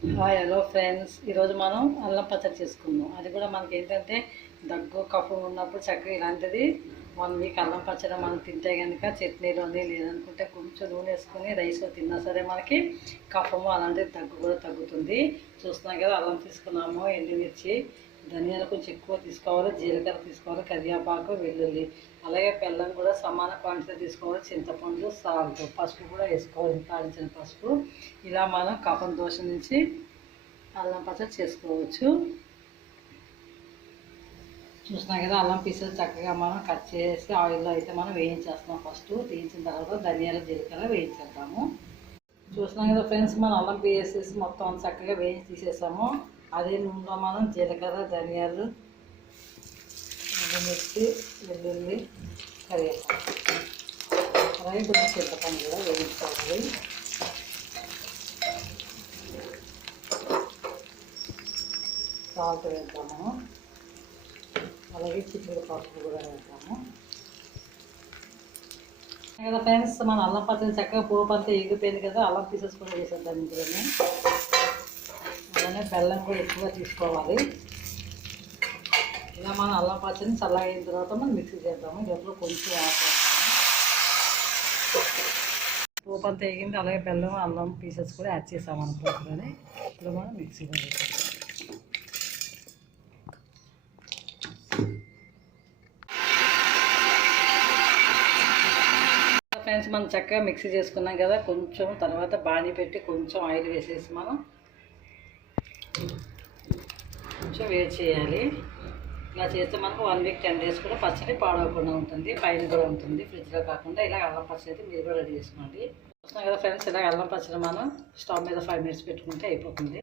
Hi hello friends, ఈరోజు మనం అల్లం పచ్చడి చేసుకుందాం. అది కూడా మనకి ఏంటంటే దగ్గు కఫం ఉన్నప్పుడు చక్కగా ఇలాంటిది 1 వీక్ అల్లం పచ్చడి మనం తింటే కనుక చట్నీలోని లేదనుకుంటే కొంచెం నూనె వేసుకొని రైస్లో తిన్నా సరే మనకి కఫము అలాంటిది దగ్గు కూడా తగ్గుతుంది. చూస్తున్నాం కదా, అల్లం తీసుకున్నాము, ఎండుమిర్చి, ధనియాలు కొంచెం ఎక్కువ తీసుకోవాలి, జీలకర్ర తీసుకోవాలి, కరివేపాకు, వెల్లుల్లి, అలాగే బెల్లం కూడా సమాన క్వాంటిటీ తీసుకోవాలి, చింతపండు, సాల్ట్, పసుపు కూడా వేసుకోవాలి, కాల్చిన పసుపు. ఇలా మనం కఫం దోష నుంచి అల్లం పచ్చడి చేసుకోవచ్చు. చూసినా కదా, అల్లం పీసెస్ చక్కగా మనం కట్ చేసి ఆయిల్లో అయితే మనం వేయించేస్తాం. ఫస్ట్ వేయించిన తర్వాత ధనియాలు, జీలకర్ర వేయించేద్దాము. చూసినాం కదా ఫ్రెండ్స్, మనం అల్లం పీసెస్ మొత్తం చక్కగా వేయించి తీసేసాము. అదే నూనెలో మనం జీలకర్ర, ధనియాలు, మిర్చి, వెల్లుల్లి, కరివేపాకు, అలాగే కొంచెం చింతపండు కూడా వేయించుకోవాలి. సాల్ట్ వేద్దాము, అలాగే చిక్కుడు పసుపు కూడా వేద్దాము కదా ఫ్రెండ్స్. మన అల్లం పచ్చడి చక్కగా పోపు అంతా ఎగిపోయింది కదా, అల్లం పీసెస్ కూడా వేసేద్దాం ఇందులోనే. అలానే బెల్లం కూడా ఎక్కువ తీసుకోవాలి. ఇలా మనం అల్లం పచ్చడిని చల్లగా అయిన తర్వాత మనం మిక్సీ చేద్దాము. ఇందులో కొంచెం వేసేద్దాము. పోపు అంతా వేగింది, అలాగే బెల్లం, అల్లం పీసెస్ కూడా యాడ్ చేసాము అనుకుంటున్నాను. ఇప్పుడు మనం మిక్సీలో వేసేద్దాం. ఫ్రెండ్స్, మనం చక్కగా మిక్సీ చేసుకున్నాం కదా, కొంచెం తర్వాత బాణీ పెట్టి కొంచెం ఆయిల్ వేసేసి మనం కొంచెం వేడి చేయాలి. ఇలా చేస్తే మనకు 1 వీక్ 10 డేస్ కూడా పచ్చడి పాడవకుండా ఉంటుంది, పైన కూడా ఉంటుంది, ఫ్రిడ్జ్లో కాకుండా. ఇలా అల్లం పచ్చడి అయితే మీరు కూడా రెడీ చేసుకోండి. చూస్తున్నాం కదా ఫ్రెండ్స్, ఇలా అల్లం పచ్చడి మనం స్టవ్ మీద 5 మినిట్స్ పెట్టుకుంటే అయిపోతుంది.